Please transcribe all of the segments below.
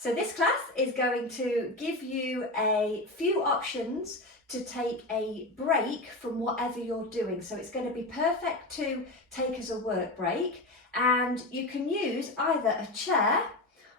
So this class is going to give you a few options to take a break from whatever you're doing. So it's going to be perfect to take as a work break, and you can use either a chair,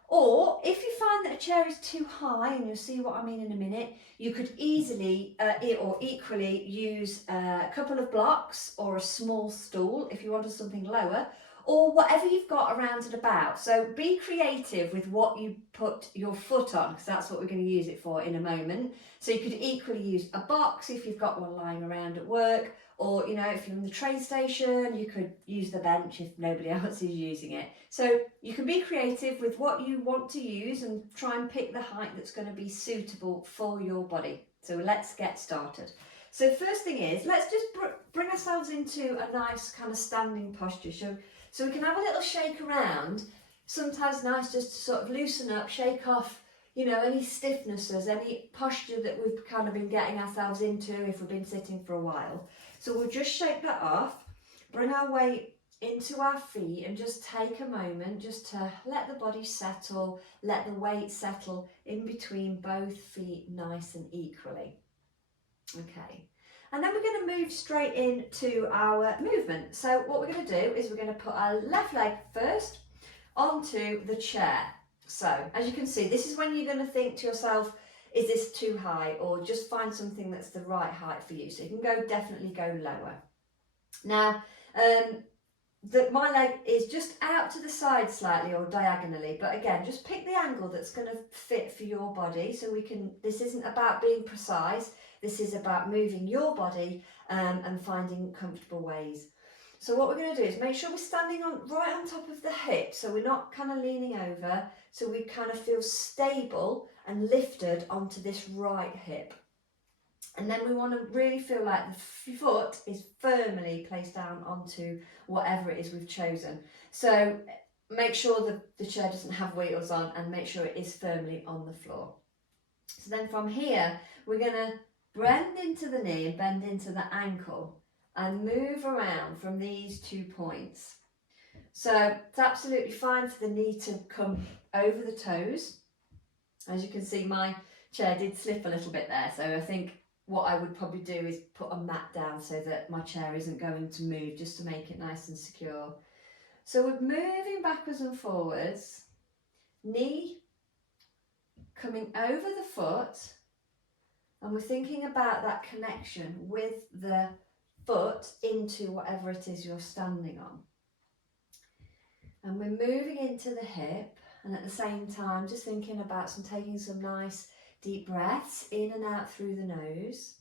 or if you find that a chair is too high, and you'll see what I mean in a minute, you could easily or equally use a couple of blocks or a small stool if you wanted something lower, or whatever you've got around and about. So be creative with what you put your foot on, because that's what we're going to use it for in a moment. So you could equally use a box if you've got one lying around at work, or if you're in the train station, you could use the bench if nobody else is using it. So you can be creative with what you want to use and try and pick the height that's going to be suitable for your body. So let's get started. So first thing is, let's just bring ourselves into a nice kind of standing posture. So we can have a little shake around. Sometimes nice just to sort of loosen up, shake off, any stiffnesses, any posture that we've kind of been getting ourselves into if we've been sitting for a while. So we'll just shake that off, bring our weight into our feet, and just take a moment just to let the body settle, let the weight settle in between both feet nice and equally. Okay. And then we're going to move straight into our movement. So what we're going to do is we're going to put our left leg first onto the chair. So as you can see, this is when you're going to think to yourself, is this too high? Or just find something that's the right height for you. So you can definitely go lower. Now, my leg is just out to the side slightly or diagonally, but again, just pick the angle that's going to fit for your body. So this isn't about being precise. This is about moving your body and finding comfortable ways. So what we're going to do is make sure we're standing right on top of the hip, so we're not kind of leaning over, so we kind of feel stable and lifted onto this right hip. And then we want to really feel like the foot is firmly placed down onto whatever it is we've chosen. So make sure the chair doesn't have wheels on, and make sure it is firmly on the floor. So then from here, we're going to bend into the knee and bend into the ankle and move around from these 2 points. So it's absolutely fine for the knee to come over the toes. As you can see, my chair did slip a little bit there, so I think what I would probably do is put a mat down so that my chair isn't going to move, just to make it nice and secure. So we're moving backwards and forwards, knee coming over the foot, and we're thinking about that connection with the foot into whatever it is you're standing on. And we're moving into the hip, and at the same time just thinking about taking some nice deep breaths in and out through the nose.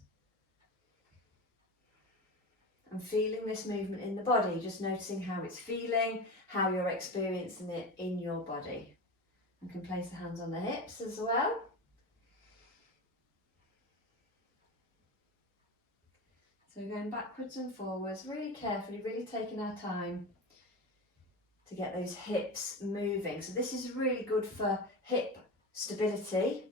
And feeling this movement in the body, just noticing how it's feeling, how you're experiencing it in your body. You can place the hands on the hips as well. So we're going backwards and forwards, really carefully, really taking our time to get those hips moving. So this is really good for hip stability,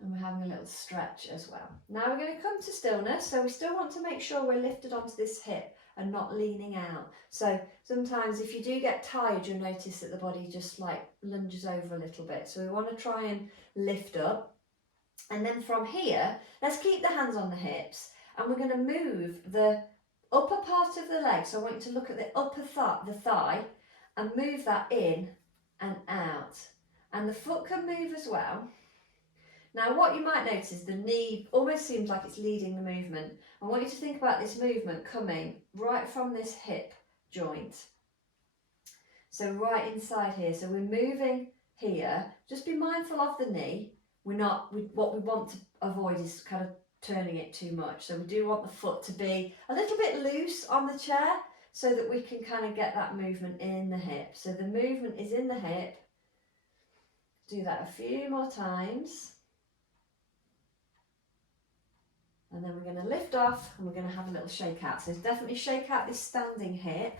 and we're having a little stretch as well. Now we're going to come to stillness, so we still want to make sure we're lifted onto this hip and not leaning out. So sometimes if you do get tired, you'll notice that the body just like lunges over a little bit. So we want to try and lift up. And then from here, let's keep the hands on the hips, and we're going to move the upper part of the leg. So I want you to look at the upper thigh, and move that in and out. And the foot can move as well. Now what you might notice is the knee almost seems like it's leading the movement. I want you to think about this movement coming right from this hip joint. So right inside here. So we're moving here. Just be mindful of the knee. What we want to avoid is kind of turning it too much. So we do want the foot to be a little bit loose on the chair, so that we can kind of get that movement in the hip. So the movement is in the hip. Do that a few more times. And then we're going to lift off, and we're going to have a little shake out. So definitely shake out this standing hip,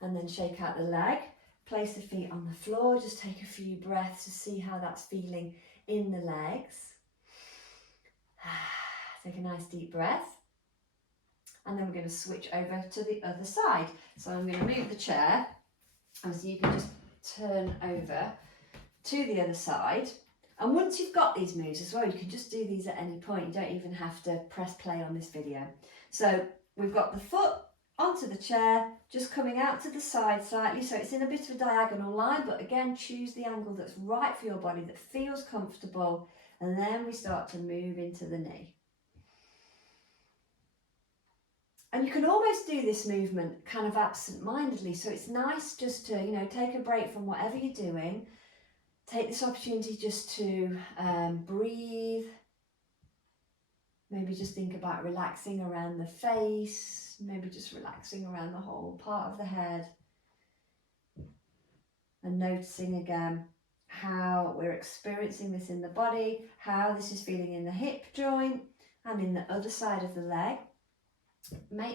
and then shake out the leg. Place the feet on the floor. Just take a few breaths to see how that's feeling in the legs. Take a nice deep breath. And then we're going to switch over to the other side. So I'm going to move the chair, and so you can just turn over to the other side. And once you've got these moves as well, you can just do these at any point. You don't even have to press play on this video. So we've got the foot onto the chair, just coming out to the side slightly, so it's in a bit of a diagonal line, but again, choose the angle that's right for your body, that feels comfortable, and then we start to move into the knee. And you can almost do this movement kind of absent-mindedly, so it's nice just to, you know, take a break from whatever you're doing. Take this opportunity just to breathe. Maybe just think about relaxing around the face, maybe just relaxing around the whole part of the head. And noticing again how we're experiencing this in the body, how this is feeling in the hip joint and in the other side of the leg.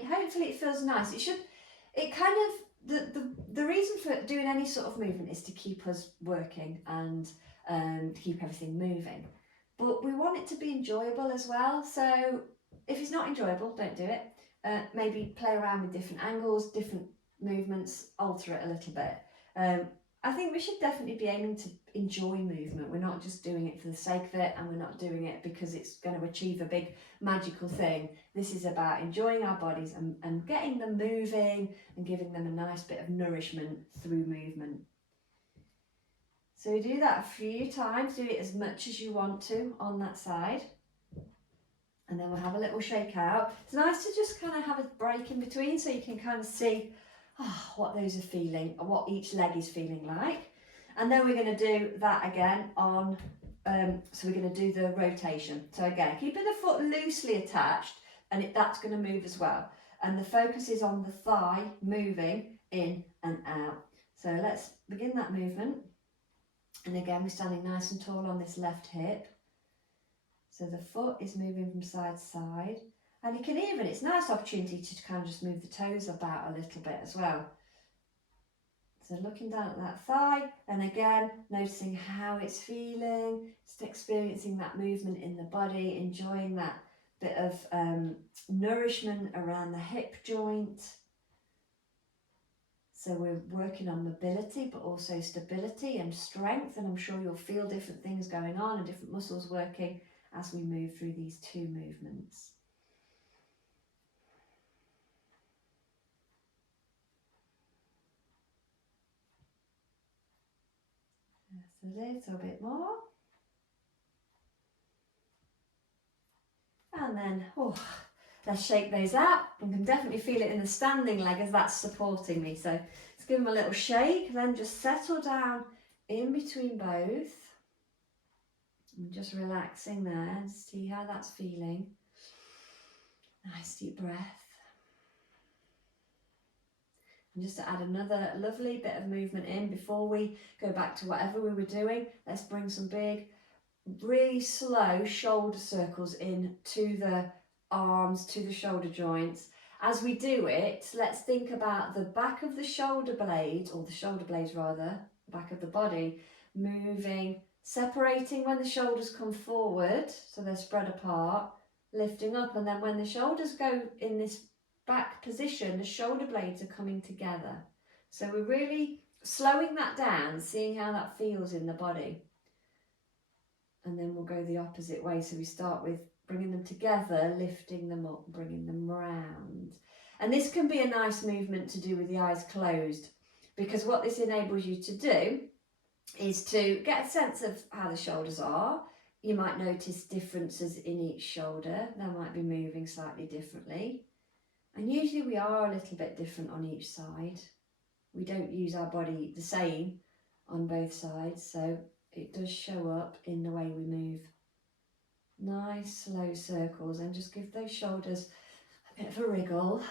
Hopefully it feels nice. The reason for doing any sort of movement is to keep us working and to keep everything moving. But we want it to be enjoyable as well. So if it's not enjoyable, don't do it. Maybe play around with different angles, different movements, alter it a little bit. I think we should definitely be aiming to enjoy movement. We're not just doing it for the sake of it, and we're not doing it because it's going to achieve a big magical thing. This is about enjoying our bodies and getting them moving and giving them a nice bit of nourishment through movement. So do that a few times, do it as much as you want to on that side. And then we'll have a little shake out. It's nice to just kind of have a break in between so you can kind of see what those are feeling, what each leg is feeling like. And then we're going to do that again on, so we're going to do the rotation. So again, keeping the foot loosely attached, and that's going to move as well. And the focus is on the thigh moving in and out. So let's begin that movement. And again, we're standing nice and tall on this left hip. So the foot is moving from side to side. And you can even, it's a nice opportunity to kind of just move the toes about a little bit as well. So looking down at that thigh, and again, noticing how it's feeling, just experiencing that movement in the body, enjoying that bit of nourishment around the hip joint. So we're working on mobility, but also stability and strength. And I'm sure you'll feel different things going on and different muscles working as we move through these two movements. Just a little bit more. And then, let's shake those out. I can definitely feel it in the standing leg as that's supporting me. So let's give them a little shake, then just settle down in between both. And just relaxing there and see how that's feeling. Nice deep breath. And just to add another lovely bit of movement in before we go back to whatever we were doing, let's bring some big, really slow shoulder circles in to the arms, to the shoulder joints. As we do it, let's think about the back of the shoulder blade, or the shoulder blades rather, the back of the body, moving, separating when the shoulders come forward, so they're spread apart, lifting up, and then when the shoulders go in this back position, the shoulder blades are coming together. So we're really slowing that down, seeing how that feels in the body. And then we'll go the opposite way. So we start with bringing them together, lifting them up, bringing them round. And this can be a nice movement to do with the eyes closed, because what this enables you to do is to get a sense of how the shoulders are. You might notice differences in each shoulder. They might be moving slightly differently. And usually we are a little bit different on each side. We don't use our body the same on both sides, so it does show up in the way we move. Nice slow circles, and just give those shoulders a bit of a wriggle.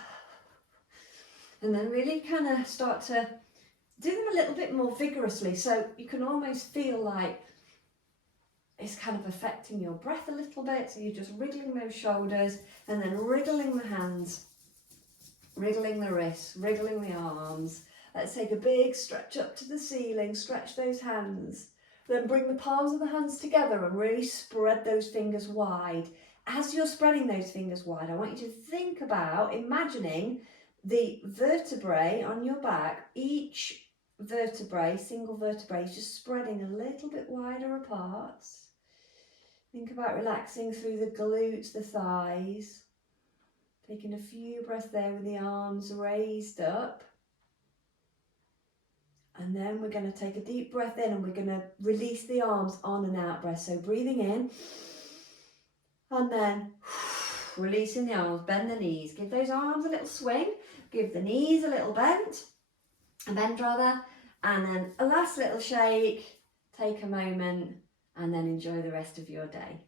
And then really kind of start to do them a little bit more vigorously, so you can almost feel like it's kind of affecting your breath a little bit. So you're just wriggling those shoulders and then wriggling the hands, wriggling the wrists, wriggling the arms. Let's take a big stretch up to the ceiling, stretch those hands. Then bring the palms of the hands together and really spread those fingers wide. As you're spreading those fingers wide, I want you to think about imagining the vertebrae on your back, each vertebrae, single vertebrae, is just spreading a little bit wider apart. Think about relaxing through the glutes, the thighs. Taking a few breaths there with the arms raised up. And then we're going to take a deep breath in and we're going to release the arms on and out breath. So breathing in and then releasing the arms, bend the knees. Give those arms a little swing, give the knees a little bend rather. And then a last little shake, take a moment and then enjoy the rest of your day.